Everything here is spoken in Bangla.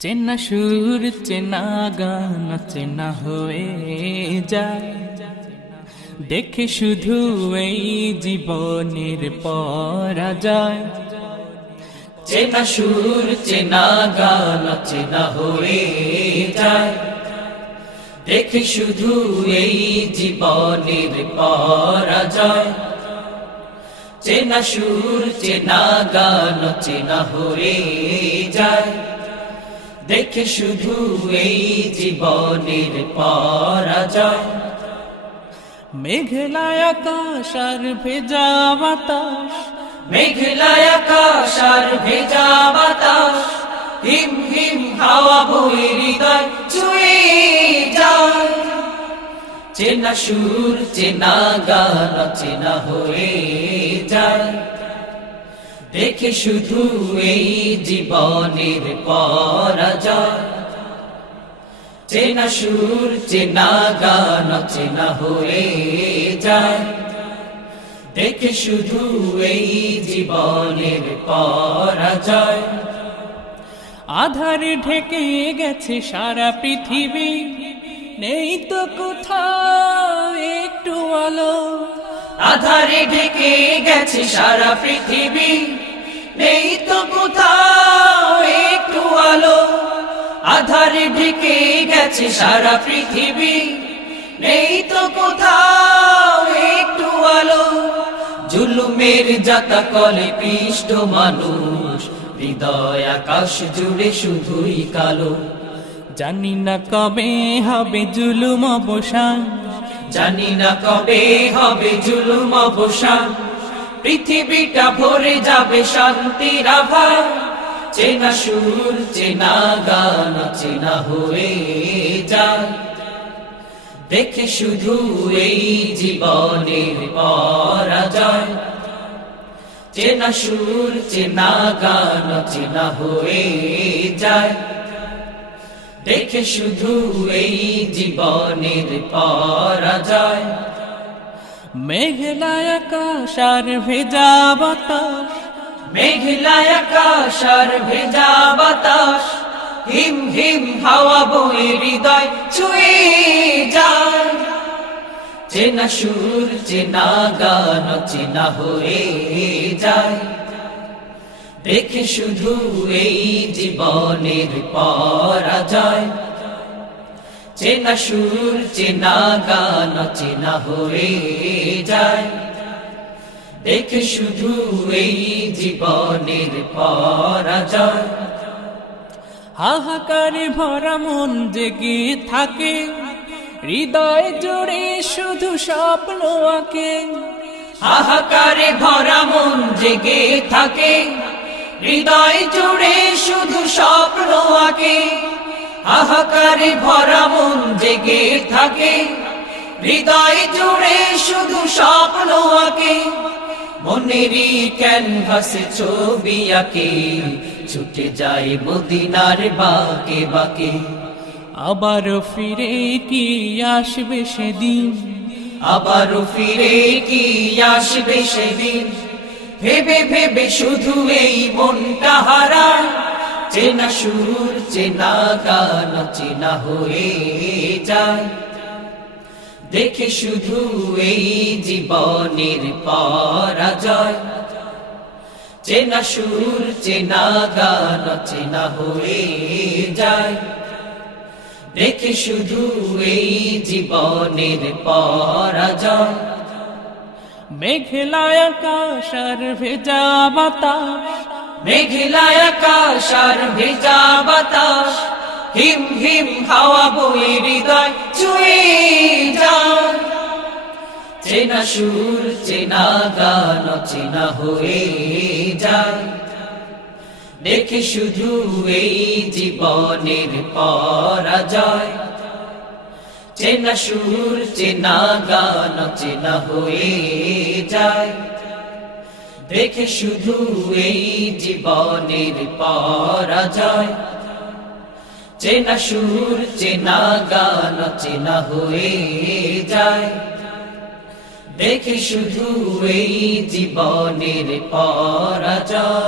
চেনা সুর চেনা গান চেনা হয়ে যায়, দেখে শুধু এই জীবনের পরাজয়। চেনা সুর চেনা গান চেনা হয়ে যায়, দেখে শুধু এই জীবনের পরাজয়। চেনা সুর চেনা গান চেনা হয়ে যায়, দেখে শুধু এই জীবনের পরাজয়। মেঘলায় আকাশ আর ভেজা বাতাস, মেঘলায় আকাশ আর ভেজা বাতাস, হিম হিম হাওয়া বয়ে হৃদয় ছুঁয়ে যায়। চেনা সুর চেনা গান চেনা হয়ে যায়, দেখে শুধু এই জীবনের পরাজয়। চেনা সুর চেনা গান চেনা হয়ে যায়, দেখে শুধু এই জীবনের পরাজয়। আধারে ঢেকে গেছে সারা পৃথিবী, নেই তো কোথাও একটু আলো। আধারে ঢেকে গেছে সারা পৃথিবী, নেই তো কোথাও একটু আলো। আধারে ঢেকে গেছে সারা পৃথিবী, নেই তো কোথাও একটু আলো। জুলুমের যাতা কলে পিষ্ট মানুষ, হৃদয় আকাশ জুড়ে শুধুই কালো। জানি না কবে হবে জুলুম অবসান, জানি না কবে হবে জুলুম অবসান। পৃথিবীটা ভরে যাবে শান্তির আভা। চেনা সুর চেনা গান চেনা হয়ে যায়, দেখে শুধু এই জীবনের পরাজয়। চেনা সুর চেনা গান চেনা হয়ে যায়, দেখে শুধু এই জীবনের পরাজয়। মেঘলায় আকাশ আর ভেজা বাতাস, মেঘলায় আকাশ আর ভেজা বাতাস, হিম হিম হাওয়া বয়ে হৃদয় ছুঁয়ে যায়। চেনা সুর চেনা গান চেনা হয়ে যায়, দেখে শুধু এই জীবনের পরাজয়। চেনা সুর চেনা গান চেনা হয়ে যায়, দেখে শুধু এই জীবনের পরাজয়। হাহাকারে ভরা মন জেগে থাকে, হৃদয় জুড়ে শুধু স্বপ্ন আঁকে। হাহাকারে ভরা মন জেগে থাকে, হৃদয় জুড়ে শুধু স্বপ্ন আঁকে। হাহাকারে ভরা মন জেগে থাকে, হৃদয় জুড়ে শুধু স্বপ্ন আঁকে। মনেরই ক্যানভাসে ছবি আঁকে, ছুটে যায় মদিনার বাঁকে বাঁকে। আবারও ফিরে কি আসবে সেদিন, আবারও ফিরে কি আসবে সেদিন। ভেবে ভেবে শুধু এই মনটা হারায়। চেনা সুর চেনা গান চেনা হয়ে যায়, দেখে শুধু এই জীবনের পরাজয়। চেনা সুর চেনা গান চেনা হয়ে যায়, দেখে শুধু এই জীবনের পরাজয়। মেঘলায় আকাশ আর ভেজা বাতাস, মেঘলায় আকাশ আর ভেজা বাতাস, হিম হিম হাওয়া বয়ে হৃদয় ছুঁয়ে যায়। চেনা সুর চেনা গান চেনা হয়ে যায়, দেখে শুধু এই জীবনের পরাজয়। চেনা সুর চেনা গান চেনা হয়ে যায়, দেখে শুধু এই জীবনের পরাজয়। চেনা সুর চেনা গান চেনা হয়ে যায়, দেখে শুধু এই জীবনের পরাজয়।